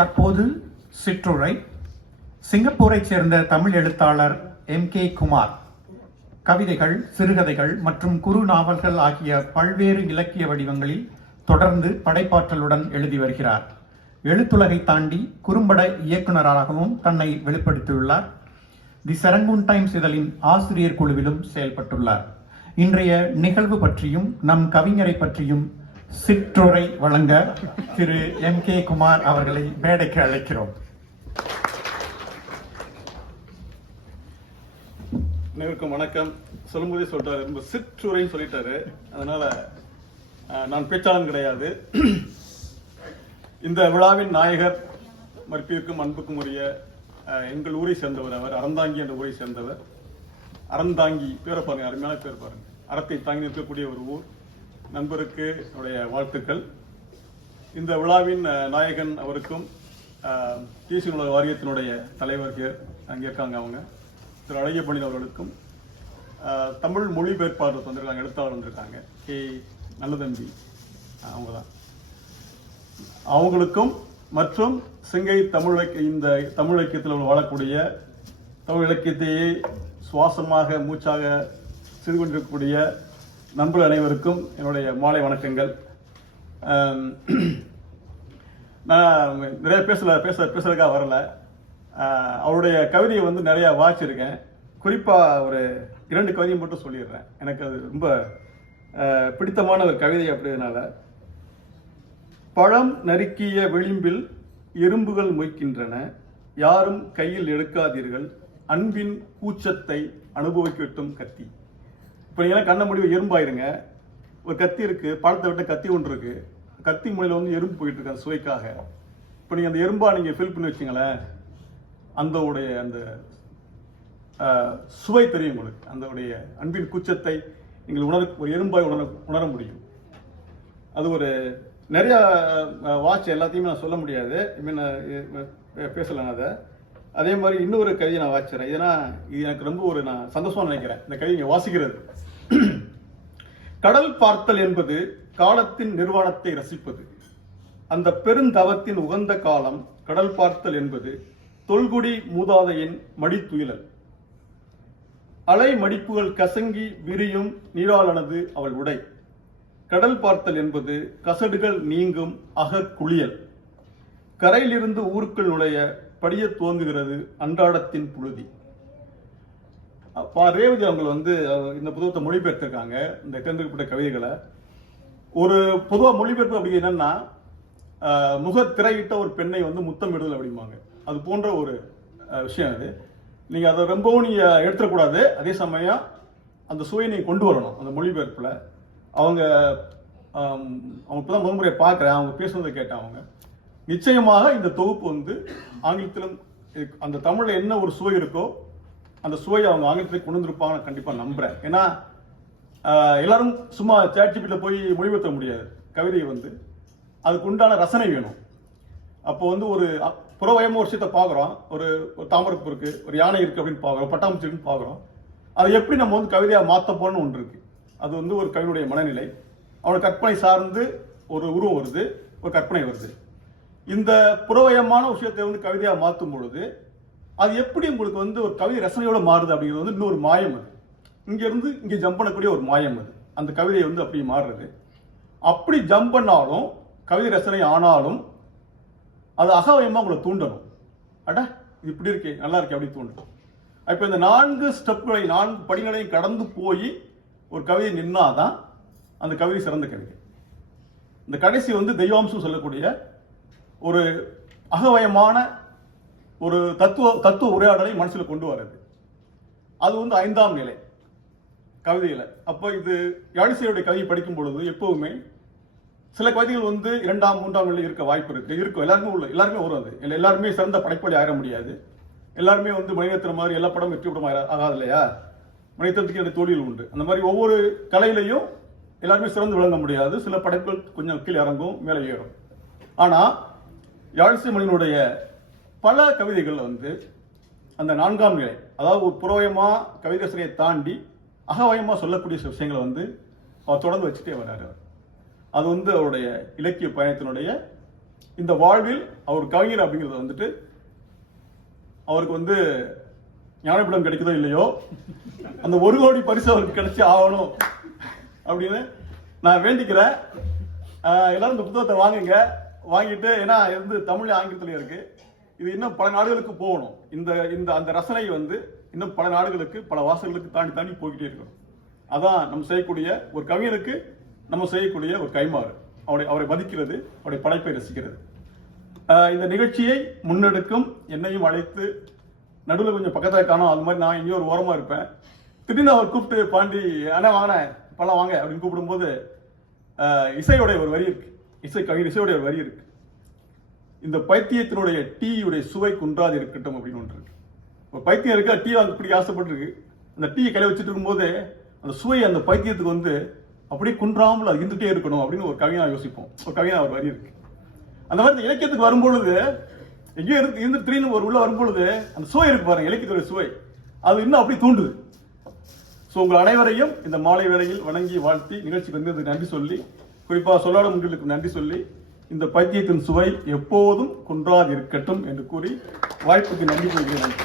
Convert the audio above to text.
தற்போது சிற்றுரை. சிங்கப்பூரைச் சேர்ந்த தமிழ் எழுத்தாளர் M.K. குமார் கவிதைகள், சிறுகதைகள் மற்றும் குறு நாவல்கள் ஆகிய பல்வேறு இலக்கிய வடிவங்களில் தொடர்ந்து படைப்பாற்றலுடன் எழுதி வருகிறார். எழுத்துலகை தாண்டி குறும்பட இயக்குநராகவும் தன்னை வெளிப்படுத்தியுள்ளார். தி செரங்கூன் டைம்ஸ் இதழின் ஆசிரியர் குழுவிலும் செயல்பட்டுள்ளார். இன்றைய நிகழ்வு பற்றியும் நம் கவிஞரை பற்றியும் சிற்றுரை வழங்க திரு M.K. குமார் அவர்களை மேடைக்கு அழைக்கிறோம். அனைவருக்கும் வணக்கம். சொல்லும்போதே சொல்லிட்டாரு, ரொம்ப சிற்றுரைன்னு சொல்லிட்டாரு. அதனால நான் பேச்சாளன் கிடையாது. இந்த விழாவின் நாயகர் மதிப்பிற்கும் அன்புக்கும் உரிய எங்கள் ஊரை சேர்ந்தவர். அவர் அறந்தாங்கி என்ற ஊரை சேர்ந்தவர். அறந்தாங்கி பேரை பாருங்க, அருமையான பேர் பாருங்க. அறத்தை தாங்கி நிற்கக்கூடிய ஒரு ஊர். நண்பருக்கு என்னுடைய வாழ்த்துக்கள். இந்த விழாவின் நாயகன் அவருக்கும் தேசிய உலக வாரியத்தினுடைய தலைவர்கள் அங்கே இருக்காங்க, அவங்க திரு அழகிய பணியில் அவர்களுக்கும், தமிழ் மொழிபெயர்ப்பாளர் வந்திருக்காங்க, எழுத்தாளர் வந்திருக்காங்க, கே நல்லதம்பி, அவங்க தான், அவங்களுக்கும் மற்றும் சிங்கை இந்த தமிழ் இலக்கியத்தில் வாழக்கூடிய தமிழ் இலக்கியத்தையே சுவாசமாக மூச்சாக செய்து கொண்டிருக்கக்கூடிய நண்பர்கள் அனைவருக்கும் என்னுடைய மாலை வணக்கங்கள். நான் நிறைய பேசுறதுக்காக வரல. அவருடைய கவிதையை நிறைய வாசிச்சிருக்கேன். குறிப்பாக ஒரு 2 கவிதையை மட்டும் சொல்லிடுறேன். எனக்கு அது ரொம்ப பிடித்தமான ஒரு கவிதை. அப்படினால, பழம் நறுக்கிய விளிம்பில் எறும்புகள் மொய்க்கின்றன, யாரும் கையில் எடுக்காதீர்கள், அன்பின் கூச்சத்தை அனுபவிக்கட்டும் கத்தி. இப்போ நீங்க கண்ண முடிவு எறும்பாயிருங்க. ஒரு கத்தி இருக்கு, பழத்தை விட்ட கத்தி ஒன்று இருக்கு, கத்தி முனையில் எறும்பு போயிட்டு இருக்கு அந்த சுவைக்காக. இப்போ நீங்க அந்த எறும்பா நீங்க ஃபில் பண்ணி வச்சிங்களேன், அந்த சுவை தெரியும் உங்களுக்கு. அந்த அன்பின் கூச்சத்தை நீங்கள் ஒரு எறும்பாய் உணர முடியும். அது ஒரு நிறைய வாட்ச் எல்லாத்தையுமே நான் சொல்ல முடியாது, பேசலாம் அதை. அதே மாதிரி இன்னொரு கவிதை நான் வாசிக்கிறேன். இது எனக்கு ரொம்ப நான் சந்தோஷமா நினைக்கிறேன் இந்த கவிதை வாசிக்கிறது. கடல் பார்த்தல் என்பது காலத்தின் நிர்வாணத்தை ரசிப்பது. அந்த பெருந்தவத்தின் உகந்த காலம் கடல் பார்த்தல் என்பது தொல்குடி மூதாதையின் மடித்துயிலல். அலை மடிப்புகள் கசங்கி விரியும் நீராளானது அவள் உடை. கடல் பார்த்தல் என்பது கசடுகள் நீங்கும் அகக்குளியல். கரையிலிருந்து ஊருக்குள் நுழைய படிய துவங்குகிறது அன்றாடத்தின் புழுதி. ரேவதி அவங்க இந்த புத்தகத்தை மொழிபெயர்த்திருக்காங்க, இந்த தேர்ந்தெடுக்கப்பட்ட கவிதைகளை. ஒரு பொதுவாக மொழிபெயர்ப்பு அப்படி என்னன்னா, முக திரையிட்ட ஒரு பெண்ணை முத்தமிடுதல் அப்படிம்பாங்க. அது போன்ற ஒரு விஷயம். அது நீங்க அதை ரொம்பவும் நீங்க எடுத்துடக்கூடாது. அதே சமயம் அந்த சுவையை நீங்க கொண்டு வரணும் அந்த மொழிபெயர்ப்புல. அவங்க இப்பதான் முதன்முறையை பார்க்கிறேன், அவங்க பேசுனதை கேட்டேன். அவங்க நிச்சயமாக இந்த தொகுப்பு ஆங்கிலத்திலும் அந்த தமிழ்ல என்ன ஒரு சுவை இருக்கோ அந்த சுவையை அவங்க ஆங்கிலத்தில் கொண்டு வந்திருப்பாங்க கண்டிப்பா நம்புறேன். ஏன்னா எல்லாரும் சும்மா சேட்ஜிபில போய் மொழிபெயர்த்த முடியாது. கவிதை அதுக்கு உண்டான ரசனை வேணும். அப்போ ஒரு புறவயமா ஒரு விஷயத்தை பார்க்குறோம், ஒரு தாமரப்பு இருக்கு, ஒரு யானை இருக்கு அப்படின்னு பார்க்குறோம், பட்டாம்பூச்சி இருக்குன்னு பார்க்குறோம். அதை எப்படி நம்ம கவிதையா மாற்ற போறோம்னு ஒன்று இருக்கு. அது ஒரு கவினுடைய மனநிலை. அவனோட கற்பனை சார்ந்து ஒரு உருவம் வருது, ஒரு கற்பனை வருது. இந்த புறவயமான விஷயத்தை கவிதையா மாற்றும் பொழுது அது எப்படி உங்களுக்கு ஒரு கவிதை ரசனையோட மாறுது அப்படிங்கிறது இன்னொரு மாயம். அது இங்க இருந்து இங்க ஜம்ப் பண்ணக்கூடிய ஒரு மாயம். அது அந்த கவிதை அப்படி மாறுறது. அப்படி ஜம்ப் பண்ணாலும் கவிதை ரசனை ஆனாலும் அது அகவயமா உங்களை தூண்டணும். அட இது இப்படி இருக்கே, நல்லா இருக்கே அப்படி தூண்டும். இப்ப இந்த 4 ஸ்டெப்களை 4 படிகளையும் கடந்து போய் ஒரு கவிதை நின்னாதான் அந்த கவிதை சிறந்த கவிதை. இந்த கடைசி தெய்வாம்சம் சொல்லக்கூடிய ஒரு அகவயமான ஒரு தத்துவ உரையாடலை மனசுல கொண்டு வர்றது. அது 5ஆம் நிலை கவிதையில. அப்ப இது யாழிசையுடைய கவிதை படிக்கும் பொழுது எப்பவுமே சில கவிதைகள் 2ஆம் 3ஆம் நிலை இருக்க வாய்ப்பு இருக்கும். எல்லாருமே வரும். அது எல்லாருமே சிறந்த படைப்பாளி ஆக முடியாது. எல்லாருமே மணிரத்னம் மாதிரி எல்லா படமும் வெற்றி படம் ஆகாது இல்லையா? மணிரத்னத்துக்கு அந்த தொழில் உண்டு. அந்த மாதிரி ஒவ்வொரு கலையிலையும் எல்லாருமே சிறந்து விளங்க முடியாது. சில படைப்புகள் கொஞ்சம் கீழே இறங்கும், மேலே ஏறும். ஆனா யாழிசை மணியினுடைய பல கவிதைகள் அந்த 4ஆம் நிலை, அதாவது ஒரு புறவயமா கவிதை ரசனையை தாண்டி அகவயமா சொல்லக்கூடிய விஷயங்களை அவர் தொடர்ந்து வச்சுட்டே வர்றாரு. அது அவருடைய இலக்கிய பயணத்தினுடைய இந்த வாழ்வில் அவர் கவிஞர் அப்படிங்கிறது வந்துட்டு அவருக்கு வந்து ஞானபீடம் கிடைக்குதோ இல்லையோ அந்த 1 கோடி பரிசு அவருக்கு கிடைச்சி ஆகணும் அப்படின்னு நான் வேண்டிக்கிறேன். எல்லாரும் இந்த புத்தகத்தை வாங்குங்க. வாங்கிட்டு, ஏன்னா இது வந்து தமிழ் ஆங்கிலத்தில் இருக்கு, இது இன்னும் பல நாடுகளுக்கு போகணும். இந்த இந்த அந்த ரசனை வந்து இன்னும் பல நாடுகளுக்கு, பல வாசல்களுக்கு தாண்டி தாண்டி போய்கிட்டே இருக்கணும். அதான் நம்ம செய்யக்கூடிய ஒரு கவிஞருக்கு நம்ம செய்யக்கூடிய ஒரு கைமாறு, அவரை மதிக்கிறது, அவருடைய படைப்பை ரசிக்கிறது. இந்த நிகழ்ச்சியை முன்னெடுக்கும் என்னையும் அழைத்து, நடுவில் கொஞ்சம் பக்கத்தில் காணும், அது மாதிரி நான் எங்கேயோ ஒரு ஓரமாக இருப்பேன், திடீர்னு அவர் கூப்பிட்டு, பாண்டி அண்ணா வாங்கினேன் பழம் வாங்க அப்படின்னு கூப்பிடும்போது இசையோடைய ஒரு வரி இருக்கு, கவிஞர் இசையோடைய ஒரு வரி இருக்கு, இந்த பைத்தியத்தினுடைய டீயுடைய சுவை குன்றாது இருக்கட்டும் அப்படின்னு ஒன்று இருக்கு. ஒரு பைத்தியம் இருக்கா, டீ வாங்க பிடிக்க ஆசைப்பட்டிருக்கு, அந்த டீயை கையில் வச்சுட்டு இருக்கும்போது அந்த சுவை அந்த பைத்தியத்துக்கு வந்து அப்படியே குன்றாமல் அது இருந்துகிட்டே இருக்கணும் அப்படின்னு ஒரு கவிஞனா யோசிப்போம். ஒரு கவிஞனா ஒரு வரி இருக்கு. அந்த மாதிரி இலக்கியத்துக்கு வரும்பொழுது எங்கேயோ இருந்து திடீர்னு ஒரு உள்ள வரும்பொழுது அந்த சுவை இருக்கு பாருங்க, இலக்கியத்துடைய சுவை, அது இன்னும் அப்படி தூண்டுது. ஸோ உங்கள் அனைவரையும் இந்த மாலை வேளையில் வணங்கி வாழ்த்தி நிகழ்ச்சிக்கு வந்ததுக்கு நன்றி சொல்லி, குறிப்பாக சொல்லாட முன்களுக்கு நன்றி சொல்லி, இந்த பைத்தியத்தின் சுவை எப்போதும் குன்றாது இருக்கட்டும் என்று கூறி வாய்ப்புக்கு நன்றி கூறுகிறேன்.